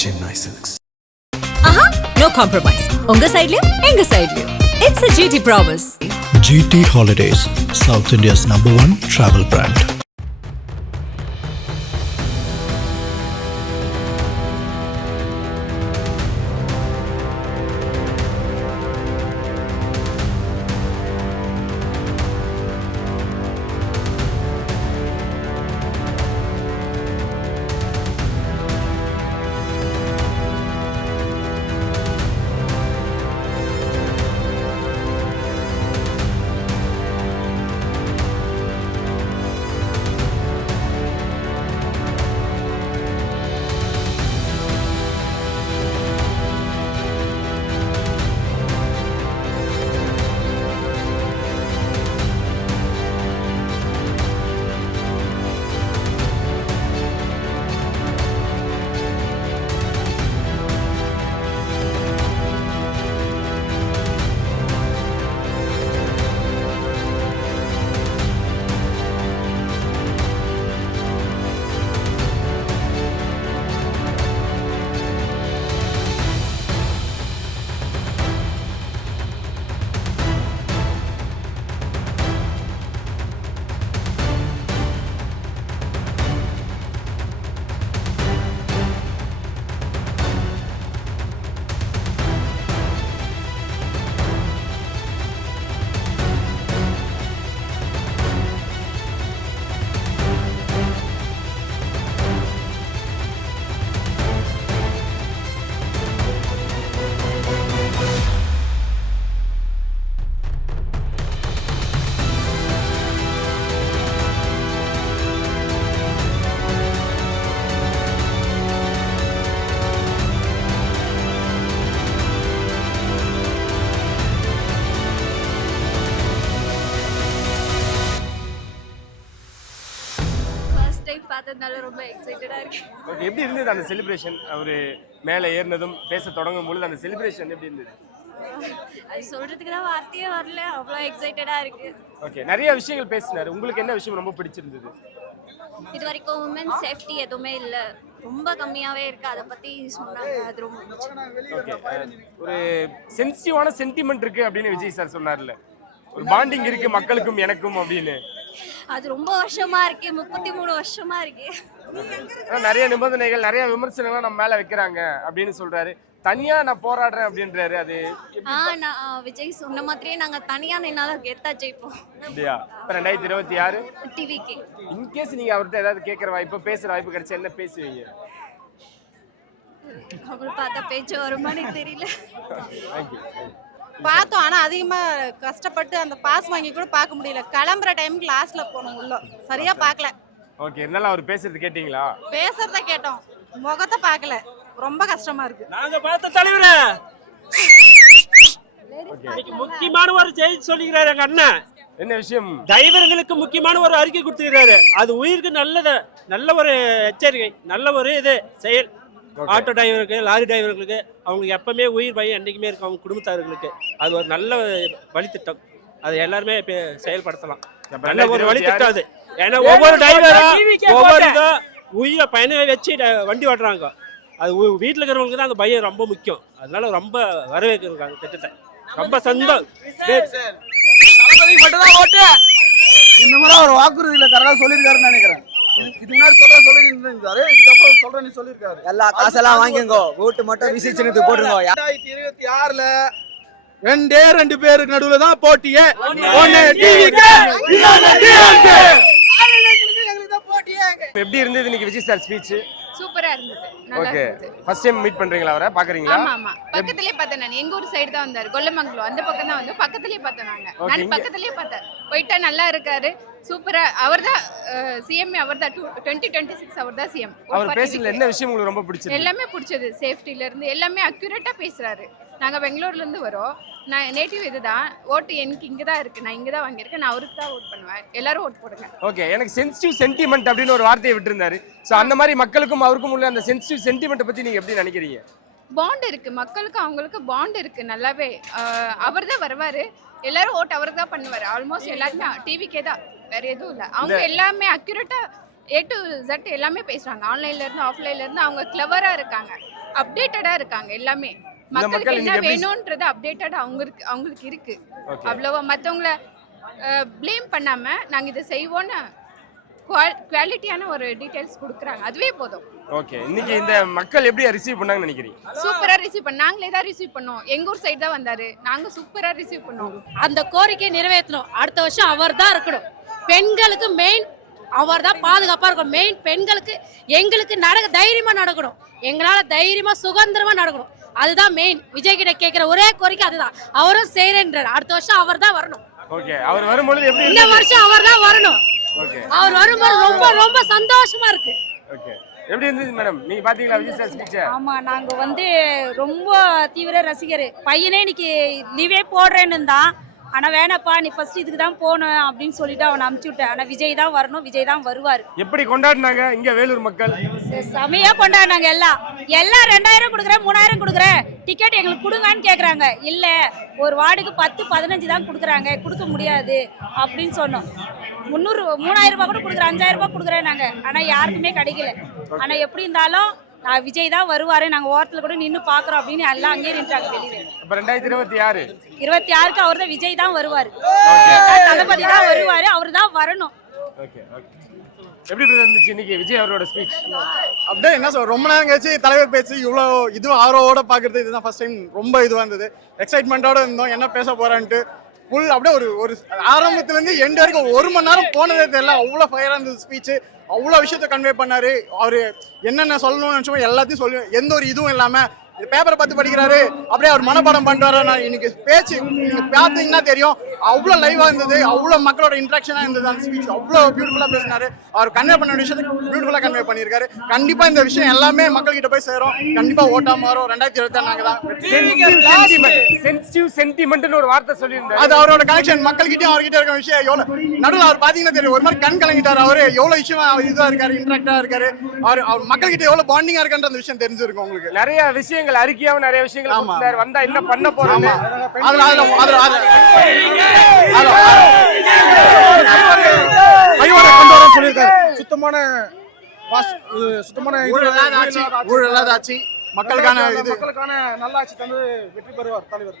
Chennai Silks. No compromise. உங்க சைடுலயும் எங்க சைடுலயும். It's a GT promise. GT Holidays, South India's #1 travel brand. பார்த்ததுனால ரொம்ப எக்ஸைட்டடா இருக்கு. ஓகே, எப்படி இருந்தது அந்த செலிப்ரேஷன்? அவரு மேலே ஏறினதும் பேச தொடங்கும் பொழுது அந்த செலிப்ரேஷன் எப்படி இருந்தது? அது சொல்றதுக்கு தான் வார்த்தையே வரல, அவ்வளோ எக்ஸைட்டடா இருக்கு. ஓகே, நிறைய விஷயங்கள் பேசினாரு. உங்களுக்கு என்ன விஷயம் ரொம்ப பிடிச்சிருந்தது? இது வரைக்கும் உமன் சேஃப்டி எதுவுமே இல்ல, ரொம்ப கம்மியாவே இருக்கு, அதை பத்தி சொன்னாங்க. அது ரொம்ப பிடிச்சிருக்கு. ஓகே, ஒரு சென்சிட்டிவான சென்டிமெண்ட் இருக்கு அப்படின்னு விஜய் சார் சொன்னார்ல, ஒரு பாண்டிங் இருக்கு மக்களுக்கும் எனக்கும் அப்படின்னு. அது ரொம்ப வருஷமா இருக்கு, 33 வருஷமா இருக்கு. நிறைய நிபந்தனைகள் நிறைய விமர்சனங்கள் நம்ம மேல வைக்கிறாங்க அப்படின்னு சொல்றாரு. தனியா நான் போராடுறேன் அப்படின்றாரு. அது நான் விஜய் சொன்ன மாதிரியே நாங்க தனியா நின்னாலும் கெத்தா ஜெயிப்போம். அப்படியா? இப்ப 2026 டிவிக்கு இன்கேஸ் நீங்க அவர்கிட்ட ஏதாவது கேட்கற வாய்ப்பு பேசுற வாய்ப்பு கிடைச்சா என்ன பேசுவீங்க? அவரு பார்த்தா பேச்சு வருமானே தெரியல. பார்த்தோம், ஆனால் அதிகமாக கஷ்டப்பட்டு அந்த பாஸ் வாங்கி கூட பார்க்க முடியல. கிளம்புற டைமுக்கு லாஸ்ட்ல போனோம் உள்ள, சரியா பார்க்கல. ஓகே, இருந்தாலும் அவர் பேசுறது கேட்டீங்களா? பேசுறத கேட்டோம், முகத்தை பார்க்கல, ரொம்ப கஷ்டமா இருக்கு. நாங்க பார்த்த தலைவரே முக்கியமான ஒரு செய்தி சொல்லிக்கிறாரு எங்க அண்ணன். என்ன விஷயம்? டிரைவர்களுக்கு முக்கியமான ஒரு அறிக்கை கொடுத்துக்கிறாரு. அது உயிருக்கு நல்ல ஒரு எச்சரிக்கை, நல்ல ஒரு இது செயல். ஆட்டோ டிரைவருக்கு, லாரி டிரைவர்களுக்கு அவங்களுக்கு எப்பவுமே உயிர் பயம் என்றைக்குமே இருக்கும். அவங்க குடும்பத்தார்களுக்கு அது ஒரு நல்ல வழித்திட்டம். அது எல்லாருமே செயல்படுத்தலாம். நல்ல ஒரு வழித்திட்டம் அது. ஏன்னா ஒவ்வொரு டிரைவரும் ஒவ்வொரு இதாக உயிரை பயண வச்சு வண்டி ஓட்டுறாங்க. அது வீட்டில் இருக்கிறவங்களுக்கு தான் அந்த பயம் ரொம்ப முக்கியம். அதனால ரொம்ப வரவேற்கிறாங்க அந்த திட்டத்தை. ரொம்ப சந்தோஷம். இந்த முறை ஒரு வாக்குறுதியில கரெக்டா சொல்லியிருக்காருன்னு நினைக்கிறேன். இதுக்கு முன்னாடி சொல்லியிருந்தாரு, இதுக்கப்புறம் சொல்றேன்னு சொல்லியிருக்காரு. எல்லா காசெல்லாம் வாங்கிங்க, ஓட்டு மட்டும் விசி சின்னத்துக்கு போட்டுருங்க. 2026ல ரெண்டு பேருக்கு நடுவுல தான் போட்டியே. ஒன்னு டிவிக்கு, இன்னொன்னு டிஎம்கே. எப்படி இருந்தது இன்னைக்கு விஜய் சார் ஸ்பீச்? சூப்பரா இருந்தது. ஓகே, ஃபர்ஸ்ட் டைம் மீட் பண்றீங்களா அவரை? பாக்குறீங்களா? ஆமா ஆமா, பக்கத்துலயே பார்த்தேன் நான். எங்க ஊர் சைடு தான் வந்தாரு, கொல்லமங்கலம் அந்த பக்கம் தான் வந்து பக்கத்துலயே பார்த்தேன் நாங்க. நான் பக்கத்துலயே பார்த்தேன். போயிட்டா நல்லா இருக்காரு, சூப்பரா. அவர்தான் சிஎம், அவர்தான் 2026 அவர்தான் சிஎம். அவர் பேசல என்ன விஷயம் உங்களுக்கு ரொம்ப பிடிச்சது? எல்லாமே பிடிச்சது. சேஃப்டில இருந்து எல்லாமே அக்யூரேட்டா பேசுறாரு. நாங்க பெங்களூர்ல இருந்து வரோம். நான் நேட்டிவ் இதுதான். ஓட்டு எனக்கு இங்க தான் இருக்கு, நான் இங்க தான் வாங்கியிருக்கேன். நான் அவருக்கு தான் ஓட் பண்ணுவேன். எல்லாரும் ஓட் போடுங்க. ஓகே, எனக்கு சென்சிட்டிவ் சென்டிமெண்ட் அப்படின்னு ஒரு வார்த்தையை விட்டுருந்தாரு. ஸோ அந்த மாதிரி மக்களுக்கும் அவருக்கும் உள்ள அந்த சென்சிட்டிவ் சென்டிமெண்ட்டை பத்தி நீங்க எப்படி நினைக்கிறீங்க? பாண்ட் இருக்கு, மக்களுக்கும் அவங்களுக்கு பாண்ட் இருக்கு நல்லாவே. அவர் தான் வருவாரு, எல்லாரும் ஓட் அவருக்கு தான் பண்ணுவாரு. ஆல்மோஸ்ட் எல்லாருமே டிவிக்கே தான், வேற எதுவும் இல்லை. அவங்க எல்லாமே அக்யூரேட்டா A to Z எல்லாமே பேசுறாங்க. ஆன்லைன்ல இருந்து ஆஃப்லைன்ல இருந்து அவங்க கிளவரா இருக்காங்க. அப்டேட்டடா இருக்காங்க எல்லாமே. மக்கள் மக்களுக்கு என்ன இன்னைக்கு எப்படி- வேணும்ன்றது அப்டேட்டட் அவங்களுக்கு இருக்கு. Okay. அவ்வளவா மத்தவங்கள ப்ளேம் பண்ணாம நாங்க இதை செய்வோம்னு குவாலிட்டியான ஒரு டீடைல்ஸ் கொடுக்குறாங்க. அதுவே போதும். ஓகே, இன்னைக்கு இந்த மக்கள் எப்படி ரிசீவ் பண்ணாங்கன்னு நினைக்கிறீங்க? சூப்பரா ரிசீவ் பண்ண நாங்களே தான் ரிசீவ் பண்ணோம். எங்க ஊர் சைடு தான் வந்தாரு. நாங்க சூப்பரா ரிசீவ் பண்ணோம். அந்த கோரிக்கையை நிறைவேற்றணும். அடுத்த வருஷம் அவர் தான் இருக்கணும். பெண்களுக்கு மெயின் அவர் தான் பாதுகாப்பா இருக்கணும். மெயின் பெண்களுக்கு எங்களுக்கு தைரியமா நடக்கணும். எங்களால தைரியமா சுதந்திரமா நடக்கணும். அதுதான் மெயின். விஜய் கிட்ட கேட்கிற ஒரே கோரிக்கை அதுதான். அவரும் செய்யறேன்றார். அடுத்த வருஷம் அவர் தான் வரணும். ஓகே, அவர் வரும்பொழுது எப்படி இந்த வருஷம் அவர் தான் வரணும். ஓகே, அவர் வரும்போது ரொம்ப ரொம்ப சந்தோஷமா இருக்கு. ஓகே. எப்படி இருந்துச்சு மேடம்? நீங்க பாத்தீங்களா விஜய் சார் ஸ்பீச்? ஆமா, நாங்க ரொம்ப தீவிர ரசிகர். பையனே இன்னைக்கு லீவே போடுறேன்னு தான். ஆனா வேணாப்பா, நீ ஃபர்ஸ்ட் இதுக்கு தான் போகணும் அப்படின்னு சொல்லிட்டு அவனை அனுப்பிச்சு விட்டேன். ஆனா விஜய் தான் வரணும், விஜய் தான் வருவார். எப்படி கொண்டாடினாங்க இங்க வேலூர் மக்கள்? செமையா கொண்டாடினாங்க. எல்லாம் 2000 கொடுக்குறேன், 3000 கொடுக்குறேன், டிக்கெட் எங்களுக்கு கொடுங்கன்னு கேக்குறாங்க. இல்ல, ஒரு வார்டுக்கு 10-15 தான் கொடுக்குறாங்க, கொடுக்க முடியாது அப்படின்னு சொன்னோம். 3000 ரூபாய் கூட கொடுக்குறேன், 5000 ரூபாய் கொடுக்குறேன் நாங்க. ஆனா யாருக்குமே கிடைக்கல. ஆனா எப்படி இருந்தாலும் நான் விஜய் தான் வருவாரு, நாங்க ஓரத்துல கூட நின்னு பாக்குறோம் அப்படின்னு எல்லாம் அங்கேயே நின்றாங்க வெளியே. அப்ப 2026 26க்கு அவர் தான் விஜய் தான் வருவாரு. தளபதி தான் வருவாரு, அவரு தான் வரணும். Okay, okay. எப்படி இருந்துச்சு இன்னைக்கு விஜய் அவரோட ஸ்பீச்? அப்படியே என்ன சொல்ற, ரொம்ப நேரம் கழிச்சு தலைவர் பேச்சு இவ்வளோ இதுவும் ஆர்வத்தோட பார்க்கறது இதுதான் ஃபர்ஸ்ட் டைம். ரொம்ப இதுவாக இருந்தது, எக்ஸைட்மெண்ட்டோட இருந்தோம் என்ன பேச போறான்ட்டு. ஃபுல் அப்படியே ஒரு ஆரம்பத்துலேருந்து எண்டு வரைக்கும் 1 மணி நேரம் போனதே தெரியல. அவ்வளோ ஃபயராக இருந்தது ஸ்பீச்சு. அவ்வளோ விஷயத்த கன்வே பண்ணாரு. அவர் என்னென்ன சொல்லணும்னு நினச்சோமோ எல்லாத்தையும் சொல்லி எந்த ஒரு இதுவும் இல்லாமல் பேப்பரை பார்த்து படிக்கிறாரு, அப்படியே அவர் மனப்பாடம் பண்ணுறாரு. நான் இன்னைக்கு பேச்சு நீங்க பார்த்தீங்கன்னா தெரியும், அவ்வளோ லைவாக இருந்தது. அவ்வளோ மக்களோட இன்ட்ராக்ஷனாக இருந்தது அந்த ஸ்பீச். அவ்வளோ பியூட்டிஃபுல்லாக பேசினாரு. அவர் கன்வே பண்ண விஷயத்தை பியூட்டிஃபுல்லாக கன்வே பண்ணியிருக்காரு. கண்டிப்பாக இந்த விஷயம் எல்லாமே மக்கள்கிட்ட போய் சேரும். கண்டிப்பாக ஓட்டா மாறும். 2026 நாங்கள் தான் சென்சிட்டிவ் சென்டிமெண்ட்னு ஒரு வார்த்தை சொல்லியிருந்தாரு. அது அவரோட கனெக்ஷன் மக்கள்கிட்டயும் அவர்கிட்ட இருக்க விஷயம் எவ்வளோ நடுவில் அவர் பார்த்தீங்கன்னா தெரியும், ஒரு மாதிரி கண் கலங்கிட்டார். அவரு எவ்வளோ விஷயம் இதாக இருக்காரு, இன்ட்ராக்டா இருக்காரு. அவர் மக்கள்கிட்ட எவ்வளோ பாண்டிங்கா இருக்கான்ற அந்த விஷயம் தெரிஞ்சிருக்கும் உங்களுக்கு. நிறைய விஷயங்கள் அறிக்கையாவும் நிறைய விஷயங்கள் கொடுத்தாரு. வந்தா என்ன பண்ண போறாங்க சொல்லியிருக்காரு. சுத்தமான ஊழல் இல்லாத ஆட்சி, மக்களுக்கான நல்லாட்சி தந்து வெற்றி பெறுவார் தலைவர்.